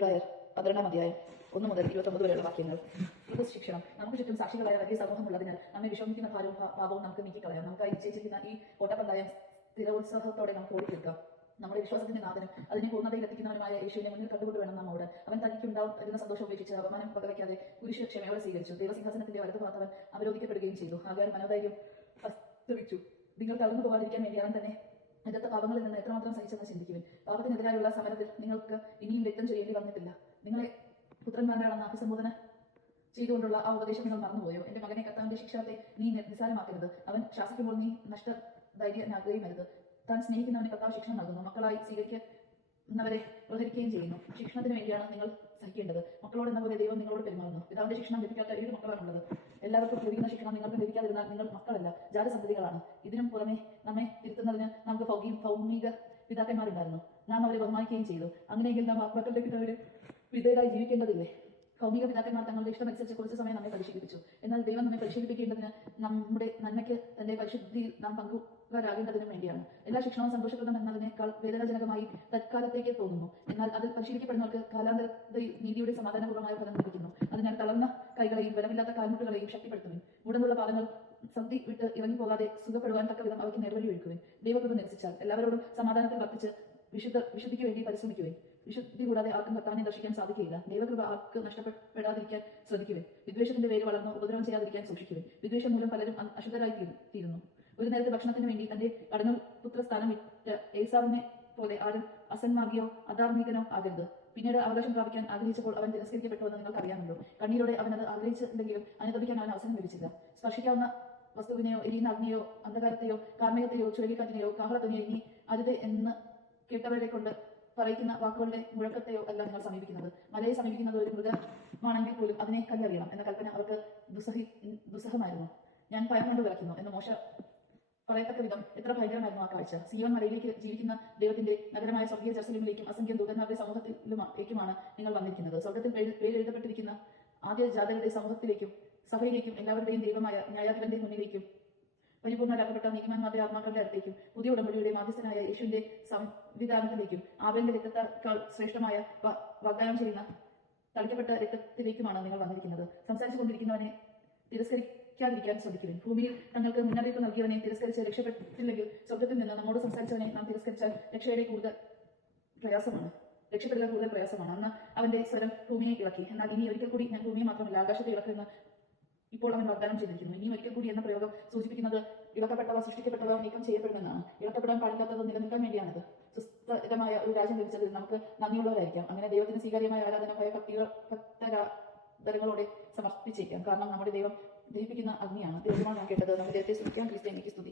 ഇബ്രായർ 12-ാം അധ്യായം 1 മുതൽ 29 വരെയുള്ള വാക്യങ്ങൾ. ഇത് ശിക്ഷണം. നമുക്ക് ചുറ്റും സാക്ഷികളായ വലിയ സമൂഹമുള്ളതിനാൽ നമ്മെ വിഷമിക്കുന്ന ഭാരവും പാപവും നമുക്ക് നീക്കിക്കളയാം. നമുക്കായി നിശ്ചയിച്ചിരിക്കുന്ന ഈ ഓട്ടപ്പന്തയം സ്ഥിരോത്സാഹത്തോടെ നമുക്ക് ഓടിത്തീർക്കാം. നമ്മുടെ വിശ്വാസത്തിന്റെ നാഥനും അതിനെ പൂർണ്ണതയിൽ എത്തിക്കുന്നവനുമായ യേശുവിനെ മുന്നിൽ കണ്ടുകൊണ്ട് വേണം നാം ഓടാൻ. അവൻ തനിക്കുണ്ടാവുന്ന സന്തോഷം ഉപേക്ഷിച്ച് അപമാനം പകവയ്ക്കാതെ കുരിശ് ക്ഷമയോടെ സ്വീകരിച്ചു. ദൈവസിംഹാസനത്തിന്റെ വലതുഭാഗത്ത് അവൻ അവരോധിക്കപ്പെടുകയും ചെയ്തു. ആകാരം മനോധൈര്യം അസ്തമിച്ചു. നിങ്ങൾ തളർന്നു പോകാതിരിക്കാൻ വേണ്ടി അവൻ തന്നെ എതിർത്ത പാപങ്ങളിൽ നിന്ന് എത്രമാത്രം സഹിച്ചെന്ന് ചിന്തിക്കുവിൻ. പാപത്തിനെതിരായുള്ള സമരത്തിൽ നിങ്ങൾക്ക് ഇനിയും രക്തം ചെയ്യേണ്ടി വന്നിട്ടില്ല. നിങ്ങളെ പുത്രന്മാരാണെന്ന് അഭിസംബോധന ചെയ്തുകൊണ്ടുള്ള ആ ഉപദേശം നിങ്ങൾ മറന്നുപോയോ? എന്റെ മകനെ, കർത്താവിന്റെ ശിക്ഷണത്തെ നീ നിസ്സാരമാക്കരുത്. അവൻ ശാസിക്കുമ്പോൾ നീ നഷ്ടധൈര്യനാകുകയുമരുത്. താൻ സ്നേഹിക്കുന്നവന് കർത്താവ് ശിക്ഷണം നൽകുന്നു. മക്കളായി സ്വീകരിക്കുന്നവരെ പ്രഹരിക്കുകയും ചെയ്യുന്നു. ശിക്ഷണത്തിന് വേണ്ടിയാണ് നിങ്ങൾ സഹിക്കേണ്ടത്. മക്കളോട് എന്ന പോലെ ദൈവം നിങ്ങളോട് പെരുമാറുന്നു. പിതാവിന്റെ ശിക്ഷണം ലഭിക്കാത്ത 7 മക്കളാണുള്ളത്. എല്ലാവർക്കും ലഭിക്കുന്ന ശിക്ഷണം നിങ്ങൾക്ക് ലഭിക്കാതിരുന്നാൽ നിങ്ങൾ മക്കളല്ല, ജാരസന്തതികളാണ്. ഇതിനും പുറമെ നമ്മെ തിരുത്തുന്നതിന് നമുക്ക് ഭൗമിക പിതാക്കന്മാരുണ്ടായിരുന്നു. നാം അവരെ ബഹുമാനിക്കുകയും ചെയ്തു. അങ്ങനെയെങ്കിൽ നാം മക്കളുടെ പിതാവിന് വിധേയരായി ജീവിക്കേണ്ടതില്ലേ? ഭൗമിക പിതാക്കന്മാർ തങ്ങളുടെ ഇഷ്ടമനുസരിച്ച് കുറച്ച് സമയം നമ്മെ പരിശീലിപ്പിച്ചു. എന്നാൽ ദൈവം നമ്മെ പരിശീലിപ്പിക്കേണ്ടതിന് നമ്മുടെ നന്മയ്ക്ക് തന്റെ പരിശുദ്ധിയിൽ നാം പങ്കുകാരാകേണ്ടതിനും വേണ്ടിയാണ്. എല്ലാ ശിക്ഷണവും സന്തോഷപ്രദം എന്നതിനേക്കാൾ വേദനാജനകമായി തൽക്കാലത്തേക്ക് തോന്നുന്നു. എന്നാൽ അതിൽ പരിശീലിക്കപ്പെടുന്നവർക്ക് കാലാന്തരത്തിൽ നീതിയുടെ സമാധാനപൂർണ്ണമായ ഫലം ലഭിക്കുന്നു. അതിനാൽ തളർന്ന കൈകളെയും ബലമില്ലാത്ത കാൽമുട്ടുകളെയും ശക്തിപ്പെടുത്തുവിൻ. മുടന്നുള്ള പാദങ്ങൾ സന്ധി വിട്ട് ഇറങ്ങിപ്പോകാതെ സുഖപ്പെടുവാൻ തക്ക വിധം അവയ്ക്ക് നേർവഴി ഒഴുക്കുവിൻ. ദൈവകൃപ നിരസിച്ചാൽ എല്ലാവരോടും സമാധാനത്തിൽ വർത്തിച്ച് വിശുദ്ധിക്ക് വേണ്ടി പരിശ്രമിക്കുവിൻ. വിശുദ്ധി കൂടാതെ ആർക്കും കർത്താവിനെ ദർശിക്കാൻ സാധിക്കുകയില്ല. ദൈവകൃപ ആർക്ക് നഷ്ടപ്പെടാതിരിക്കാൻ ശ്രദ്ധിക്കുവിൻ. വിദ്വേഷത്തിന്റെ പേര് വളർന്ന് ഉപദ്രവം ചെയ്യാതിരിക്കാൻ സൂക്ഷിക്കുവിൻ. വിദ്വേഷം മൂലം പലരും അശുദ്ധരായി തീരുന്നു. ഒരു നേരത്തെ ഭക്ഷണത്തിന് വേണ്ടി തന്റെ കടന്നൽ പുത്രസ്ഥാനം വിറ്റ ഏസാവിനെ പോലെ ആരും അസന്മാർഗിയോ അധാർമികനോ ആകരുത്. പിന്നീട് അവകാശം പ്രാപിക്കാൻ ആഗ്രഹിച്ചപ്പോൾ അവൻ തിരസ്കരിക്കപ്പെട്ടുവെന്ന് നിങ്ങൾക്ക് അറിയാമല്ലോ. കണ്ണീരോടെ അവൻ അത് ആഗ്രഹിച്ചില്ലെങ്കിലും അനുദപിക്കാൻ അവൻ അവസരം ലഭിച്ചില്ല. സ്പർശിക്കാവുന്ന വസ്തുവിനെയോ എരിയുന്ന അഗ്നിയോ അന്ധകാരത്തെയോ കാർമേഘത്തെയോ ചുഴലിക്കാറ്റിനെയോ കാഹളത്തിനെയോ ഇനി അരുത് എന്ന് കേട്ടവരെ കൊണ്ട് പറയിക്കുന്ന വാക്കുകളുടെ മുഴക്കത്തെയോ അല്ല നിങ്ങൾ സമീപിക്കുന്നത്. മലയെ സമീപിക്കുന്നത് ഒരു മൃഗമാണെങ്കിൽ പോലും അതിനെ കല്ലെറിയണം എന്ന കൽപ്പന അവർക്ക് ദുസ്സഹമായിരുന്നു. ഞാൻ ഭയം കൊണ്ട് വിറയ്ക്കുന്നു എന്ന് മോശ പറയത്തക്ക വിധം എത്ര ഭയങ്കരമായിരുന്നു ആ കാഴ്ച. സീയോൻ മലയിലേക്ക് ജീവിക്കുന്ന ദൈവത്തിന്റെ നഗരമായ സ്വർഗീയ ജെറുസലേമിലേക്കും അസംഖ്യം ദൂതന്മാരുടെ സമൂഹത്തിലേക്കുമാണ് നിങ്ങൾ വന്നിരിക്കുന്നത്. സ്വർഗത്തിൽ പേരെഴുതപ്പെട്ടിരിക്കുന്ന ആദ്യ ജാതകളുടെ സമൂഹത്തിലേക്കും സഭയിലേക്കും എല്ലാവരുടെയും ദൈവമായ ന്യായാധിപന്റെ മുന്നിലേക്കും പരിപൂർണ്ണരാക്കപ്പെട്ട നീതിമാന്മാരുടെ ആത്മാക്കളുടെ അടുത്തേക്കും പുതിയ ഉടമ്പടിയുടെ മാധ്യസ്ഥനായ യേശുവിന്റെ സംവിധാനത്തിലേക്കും ആബേലിന്റെ രക്തത്തേക്കാൾ ശ്രേഷ്ഠമായ വാഗ്ദാനം ചെയ്യുന്ന തളിക്കപ്പെട്ട രക്തത്തിലേക്കുമാണ് നിങ്ങൾ വന്നിരിക്കുന്നത്. സംസാരിച്ചുകൊണ്ടിരിക്കുന്നവനെ തിരസ്കരിക്കാതിരിക്കാൻ ശ്രദ്ധിക്കുവിൻ. ഭൂമിയിൽ തങ്ങൾക്ക് മുന്നറിയിപ്പ് നൽകിയവനെ തിരസ്കരിച്ച് രക്ഷപ്പെട്ടില്ലെങ്കിൽ സ്വർഗത്തിൽ നിന്ന് നമ്മോട് സംസാരിച്ചവനെ നാം തിരസ്കരിച്ചാൽ രക്ഷപ്പെടുക കൂടുതൽ പ്രയാസമാണ്. അന്ന് അവന്റെ സ്വരം ഭൂമിയെ ഇളക്കി. എന്നാൽ ഇനി ഒരിക്കൽ കൂടി ഞാൻ ഭൂമിയെ മാത്രമല്ല ആകാശത്തെ ഇളക്കുമെന്ന് ഇപ്പോൾ അവൻ വാഗ്ദാനം ചെയ്തിരിക്കുന്നു. ഇനി ഒരിക്കൽ കൂടി എന്ന പ്രയോഗം സൂചിപ്പിക്കുന്നത് ഇളക്കപ്പെട്ടവ സൃഷ്ടിക്കപ്പെട്ടവ നീക്കം ചെയ്യപ്പെടുമെന്നാണ്. ഇളക്കപ്പെടാൻ പാടില്ലാത്തത് നിലനിൽക്കാൻ വേണ്ടിയാണിത്. സുസ്ഥിരമായ ഒരു രാജ്യം ലഭിച്ചതിൽ നമുക്ക് നന്ദിയുള്ളവരായിരിക്കാം. അങ്ങനെ ദൈവത്തിന് സ്വീകാര്യമായ ആരാധന ഭയഭക്തികളോടെ സമർപ്പിച്ചേക്കാം. കാരണം നമ്മുടെ ദൈവം ദഹിപ്പിക്കുന്ന അഗ്നിയാണ്. ദൈവമാണ് ഞാൻ കേട്ടത്. നമ്മുടെ ദൈവത്തെ സ്തുതിക്കാൻ ക്രിസ്ത്യാനിക്ക് സ്തുതി.